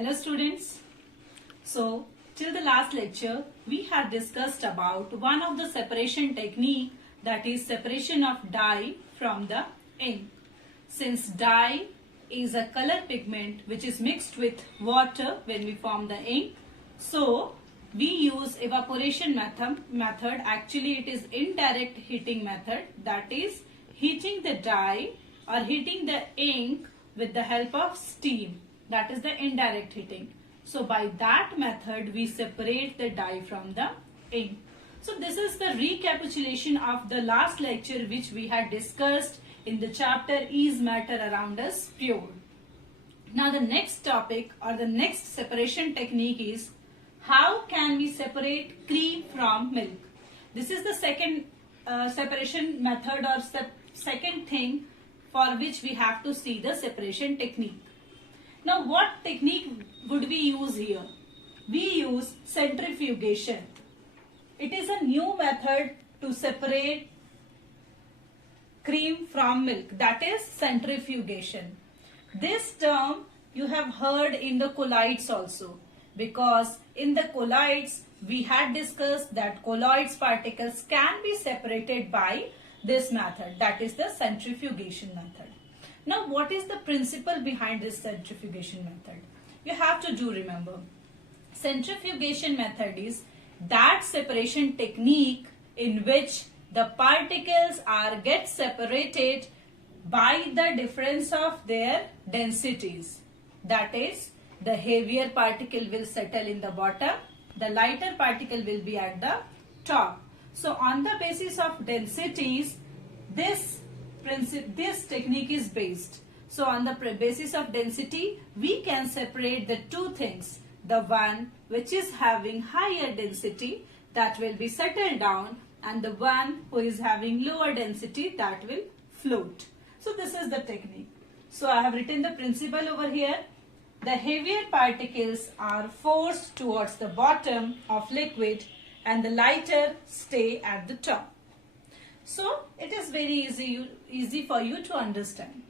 Hello students. So till the last lecture we have discussed about one of the separation technique, that is separation of dye from the ink. Since dye is a color pigment which is mixed with water when we form the ink, so we use evaporation method. Actually it is indirect heating method, that is heating the dye or heating the ink with the help of steam. That is the indirect heating. So by that method we separate the dye from the ink. So this is the recapitulation of the last lecture which we had discussed in the chapter Is Matter Around Us Pure? Now the next topic or the next separation technique is how can we separate cream from milk? This is the second separation method or second thing for which we have to see the separation technique. Now what technique would we use here? We use centrifugation. It is a new method to separate cream from milk, that is centrifugation. This term you have heard in the colloids also, because in the colloids we had discussed that colloids particles can be separated by this method, that is the centrifugation method. Now what is the principle behind this centrifugation method? You have to remember, centrifugation method is that separation technique in which the particles get separated by the difference of their densities. That is, the heavier particle will settle in the bottom, the lighter particle will be at the top. So on the basis of densities, this technique is based. So on the basis of density, we can separate the two things. The one which is having higher density, that will be settled down, and the one who is having lower density, that will float. So this is the technique. So I have written the principle over here. The heavier particles are forced towards the bottom of liquid and the lighter stay at the top. So it is very easy for you to understand.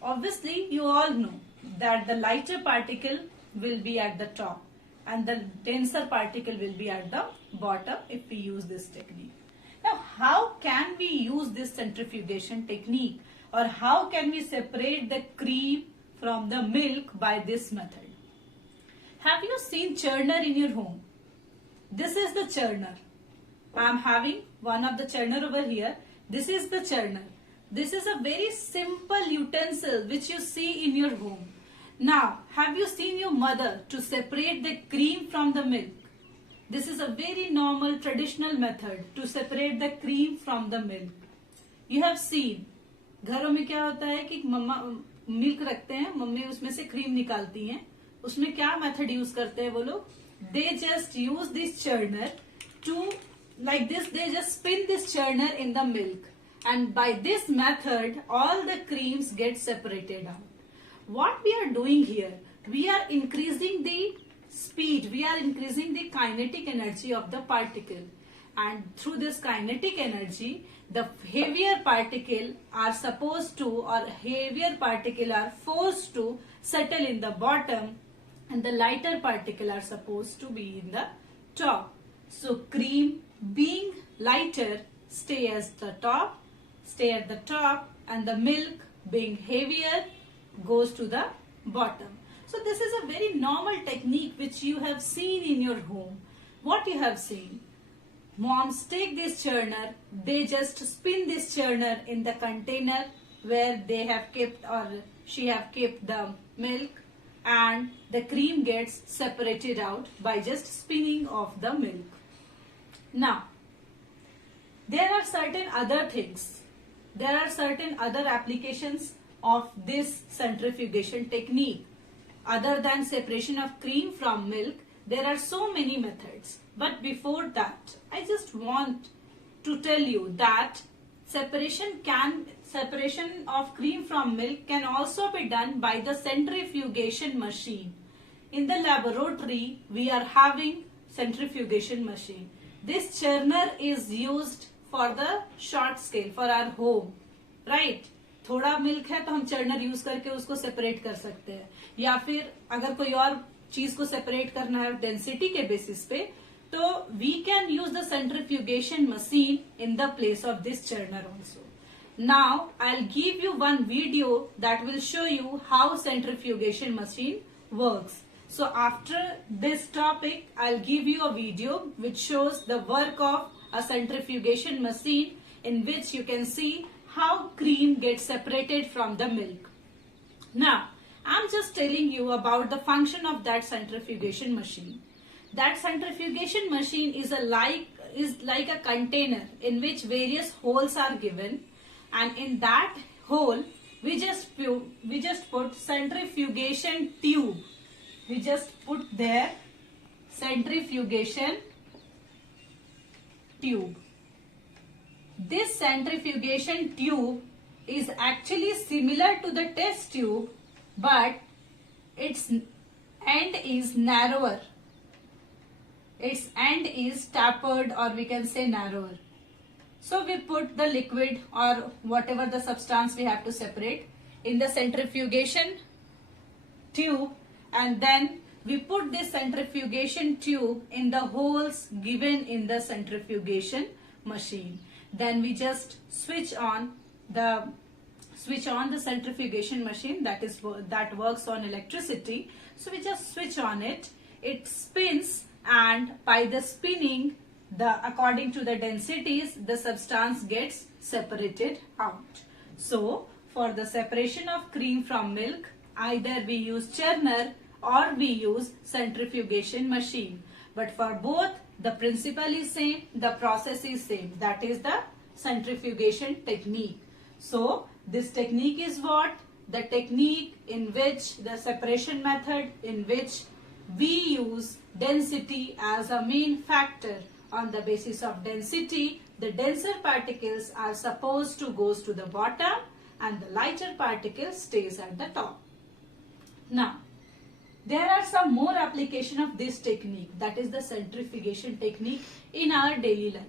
Obviously you all know that the lighter particle will be at the top and the denser particle will be at the bottom if we use this technique. Now how can we use this centrifugation technique, or how can we separate the cream from the milk by this method? Have you seen churner in your home? This is the churner. I am having one of the churner over here. This is the churner. This is a very simple utensil which you see in your home. Now, have you seen your mother to separate the cream from the milk? This is a very normal traditional method to separate the cream from the milk. You have seen, घरों में क्या होता है कि मम्मा milk रखते हैं, mummy उसमें से क्रीम निकालती हैं. उसमें क्या मेथड यूज करते हैं वो लोग? They just use this churner to, like this, they just spin this churner in the milk, and by this method all the creams get separated out. What we are doing here, we are increasing the speed, we are increasing the kinetic energy of the particle, and through this kinetic energy the heavier particle are supposed to, or heavier particle are forced to settle in the bottom, and the lighter particle are supposed to be in the top. So cream being lighter stay at the top, and the milk being heavier goes to the bottom. So this is a very normal technique which you have seen in your home. What you have seen? Moms take this churner, they just spin this churner in the container where they have kept, or she have kept the milk, and the cream gets separated out by just spinning of the milk. Now, there are certain other things. There are certain other applications of this centrifugation technique. Other than separation of cream from milk, there are so many methods. But before that, I just want to tell you that separation of cream from milk can also be done by the centrifugation machine. In the laboratory, we are having centrifugation machine. This churner is used for the short scale, for our home, right? थोड़ा milk है तो हम churner use करके उसको separate कर सकते हैं, या फिर अगर कोई और चीज को सेपरेट करना है डेंसिटी के बेसिस पे, तो we can use the centrifugation machine in the place of this churner also. Now I'll give you one video that will show you how centrifugation machine works. So after this topic, I'll give you a video which shows the work of a centrifugation machine in which you can see how cream gets separated from the milk. Now, I'm just telling you about the function of that centrifugation machine. That centrifugation machine is like a container in which various holes are given, and in that hole we just put centrifugation tube. We just put there centrifugation tube. This centrifugation tube is actually similar to the test tube, but its end is narrower. Its end is tapered, or we can say narrower. So we put the liquid or whatever the substance we have to separate in the centrifugation tube, and then we put this centrifugation tube in the holes given in the centrifugation machine. Then we just switch on the centrifugation machine that works on electricity. So we just switch on it. It spins, and by the spinning, according to the densities, the substance gets separated out. So for the separation of cream from milk, either we use churner or we use centrifugation machine. But for both, the principle is same, the process is same. That is the centrifugation technique. So this technique is what? The technique in which the separation method in which we use density as a main factor. On the basis of density, the denser particles are supposed to goes to the bottom and the lighter particles stays at the top. Now, there are some more application of this technique, that is the centrifugation technique, in our daily life.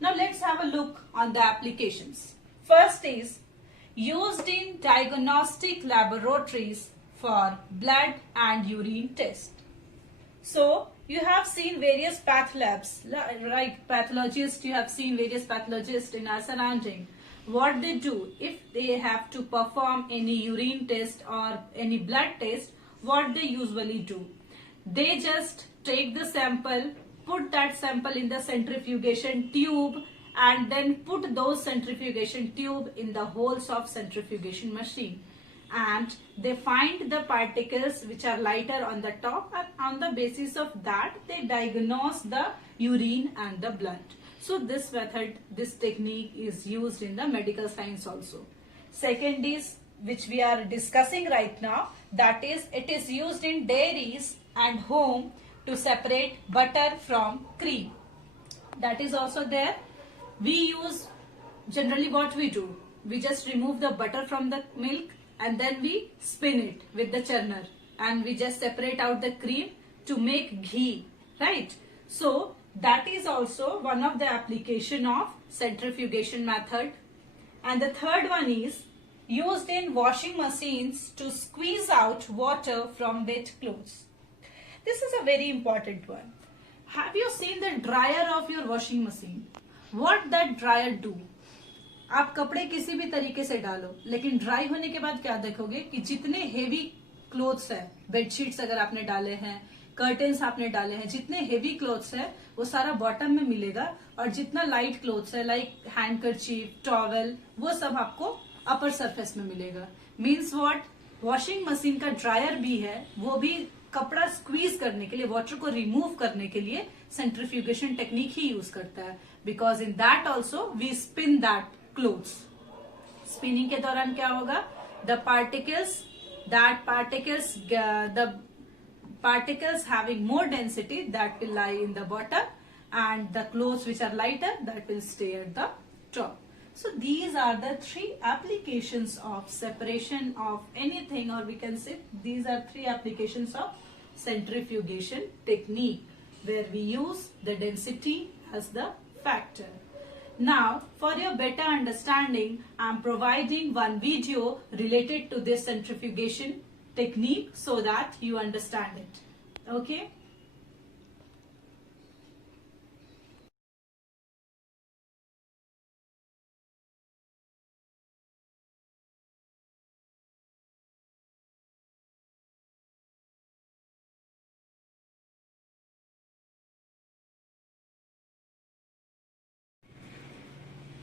Now let's have a look on the applications. First is used in diagnostic laboratories for blood and urine test. So you have seen various path labs, right? Pathologists, you have seen various pathologists in our surrounding. What they do, if they have to perform any urine test or any blood test, what they usually do? They just take the sample, put that sample in the centrifugation tube, and then put those centrifugation tube in the holes of centrifugation machine. And they find the particles which are lighter on the top, and on the basis of that they diagnose the urine and the blood. So this method, this technique is used in the medical science also. Second is, which we are discussing right now, that is, it is used in dairies and home to separate butter from cream. That is also there. We use, generally what we do, we just remove the butter from the milk and then we spin it with the churner and we just separate out the cream to make ghee, right? So that is also one of the application of centrifugation method. And the third one is used in washing machines to squeeze out water from wet clothes. This is a very important one. Have you seen the dryer of your washing machine? What that dryer do? आप कपड़े किसी भी तरीके से डालो, लेकिन dry होने के बाद क्या देखोगे कि जितने हेवी क्लोथ्स है, बेडशीट्स अगर आपने डाले हैं, कर्टेन्स आपने डाले हैं, जितने हेवी क्लोथ्स है वो सारा बॉटम में मिलेगा, और जितना लाइट क्लोथ्स है लाइक हैंडकरचीफ, टॉवेल, वो सब आपको अपर सरफेस में मिलेगा. Means what? वॉशिंग मशीन का ड्रायर भी है, वो भी कपड़ा स्क्वीज करने के लिए, वाटर को रिमूव करने के लिए सेंट्रीफ्यूगेशन टेक्निक ही यूज करता है. Because in that also we spin that clothes. Spinning के दौरान क्या होगा? The particles having more density that will lie in the bottom, and the clothes which are lighter that will stay at the top. So these are the three applications of separation of anything, or we can say these are three applications of centrifugation technique, where we use the density as the factor. Now, for your better understanding, I am providing one video related to this centrifugation technique so that you understand it. Okay.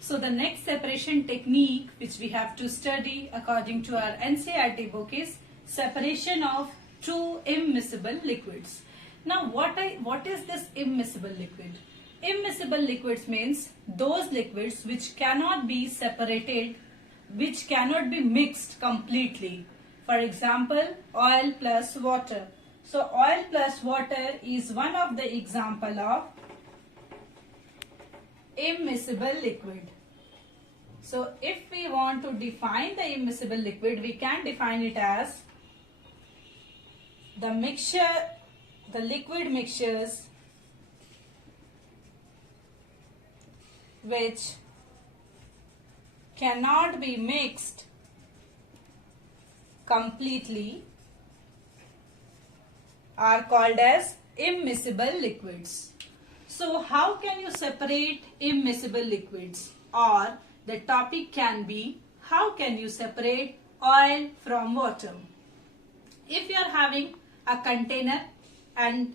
So the next separation technique which we have to study according to our NCERT book is separation of two immiscible liquids. Now what is this immiscible liquid? Immiscible liquids means those liquids which cannot be separated, which cannot be mixed completely. For example, oil plus water. So oil plus water is one of the example of immiscible liquid. So if we want to define the immiscible liquid, we can define it as the mixture, the liquid mixtures which cannot be mixed completely are called as immiscible liquids. So how can you separate immiscible liquids? Or the topic can be, how can you separate oil from water? If you are having a container and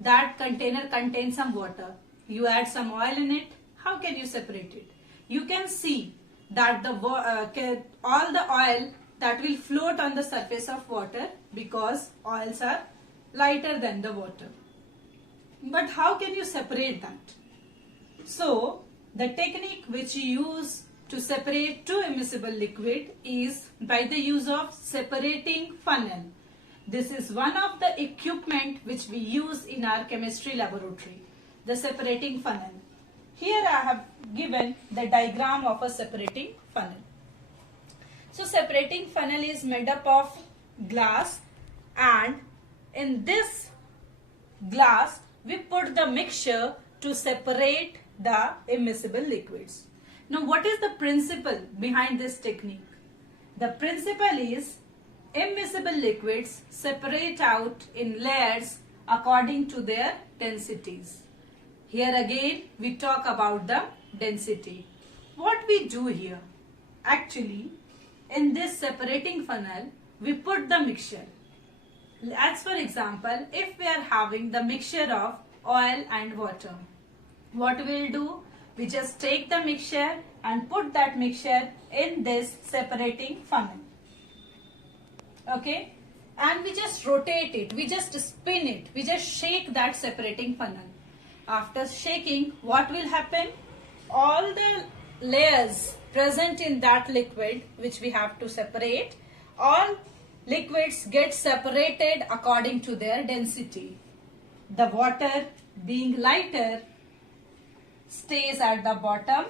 that container contains some water, you add some oil in it, how can you separate it? You can see that all the oil that will float on the surface of water because oils are lighter than the water. But how can you separate that? So the technique which you use to separate two immiscible liquid is by the use of separating funnel. This is one of the equipment which we use in our chemistry laboratory, the separating funnel. Here I have given the diagram of a separating funnel. So separating funnel is made up of glass, and in this glass we put the mixture to separate the immiscible liquids. Now what is the principle behind this technique? The principle is immiscible liquids separate out in layers according to their densities. Here again we talk about the density. What we do here? Actually, in this separating funnel, we put the mixture. As for example, if we are having the mixture of oil and water, what we'll do? We just take the mixture and put that mixture in this separating funnel. Okay? And we just rotate it, we just spin it, we just shake that separating funnel. After shaking, what will happen? All the layers present in that liquid which we have to separate, all liquids get separated according to their density. The water being lighter stays at the bottom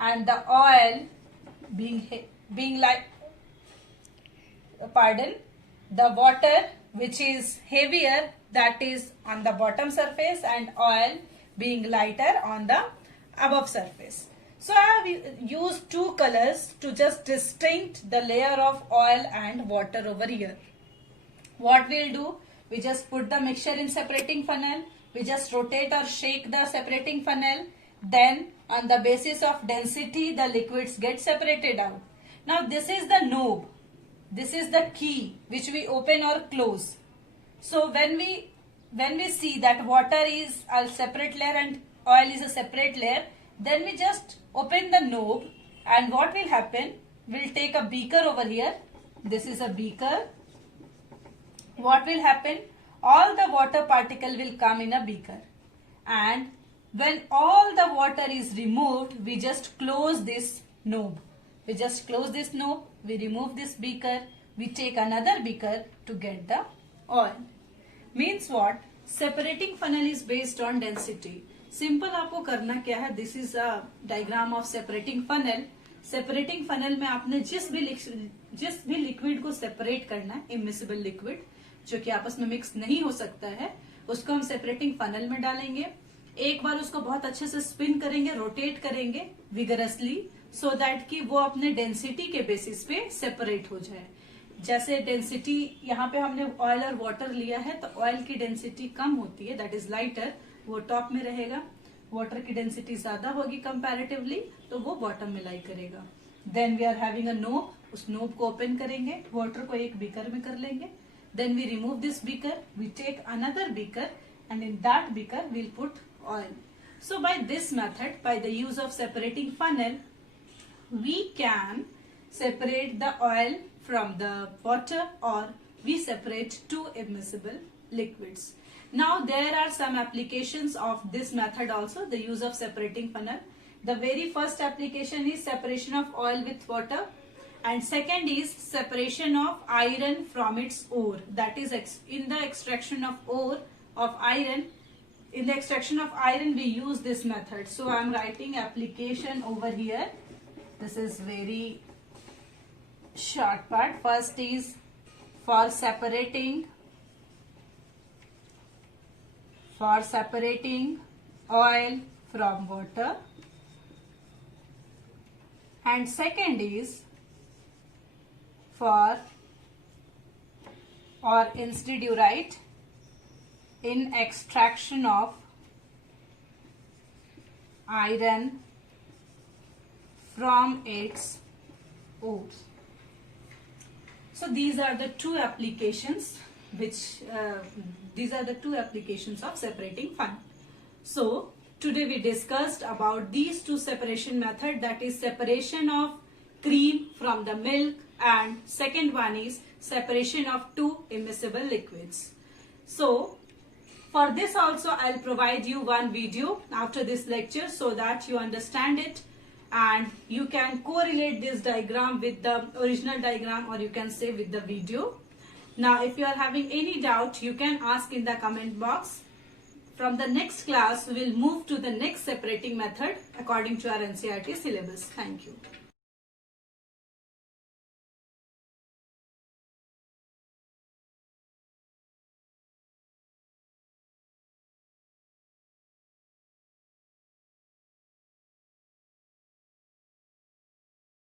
and the oil the water which is heavier, that is on the bottom surface, and oil being lighter on the above surface. So I have used two colors to just distinct the layer of oil and water over here. What we'll do? We just put the mixture in separating funnel. We just rotate or shake the separating funnel. Then on the basis of density, the liquids get separated out. Now this is the knob. This is the key which we open or close. So when we see that water is a separate layer and oil is a separate layer, then we just open the knob, and what will happen? We'll take a beaker over here. This is a beaker. What will happen? All the water particle will come in a beaker, and when all the water is removed, we just close this knob. We just close this knob, we remove this beaker, we take another beaker to get the oil. Means what? Separating funnel is based on density. Simple आपको करना क्या है? This is a diagram of separating funnel. Separating funnel में आपने जिस भी liquid को separate करना है, इमिसिबल लिक्विड जो कि आपस में मिक्स नहीं हो सकता है, उसको हम सेपरेटिंग फनल में डालेंगे. एक बार उसको बहुत अच्छे से स्पिन करेंगे, रोटेट करेंगे विगरसली, सो दैट कि वो अपने डेंसिटी के बेसिस पे सेपरेट हो जाए. जैसे डेंसिटी यहाँ पे हमने ऑयल और वाटर लिया है तो ऑयल की डेंसिटी कम होती है, दैट इज लाइटर, वो टॉप में रहेगा. वाटर की डेंसिटी ज्यादा होगी कंपैरेटिवली, तो वो बॉटम में लाई करेगा. Then we are having a knob, उस नोब को ओपन करेंगे, वाटर को एक बीकर में कर लेंगे. Then we remove this beaker, we take another beaker and in that beaker we'll put oil. So by this method, by the use of separating funnel, we can separate the oil from the water, or we separate two immiscible liquids. Now there are some applications of this method also, the use of separating funnel. The very first application is separation of oil with water, and second is separation of iron from its ore. That is in the extraction of ore of iron. In the extraction of iron we use this method. So I am writing application over here. This is very short part. First is for separating oil from water, and second is for, or instead you write, in extraction of iron from its ores. So these are the two applications of separating funnel. So today we discussed about these two separation method, that is separation of cream from the milk, and second one is separation of two immiscible liquids. So for this also I'll provide you one video after this lecture so that you understand it and you can correlate this diagram with the original diagram, or you can say with the video. Now if you are having any doubt, you can ask in the comment box. From the next class we will move to the next separating method according to our NCERT syllabus. Thank you.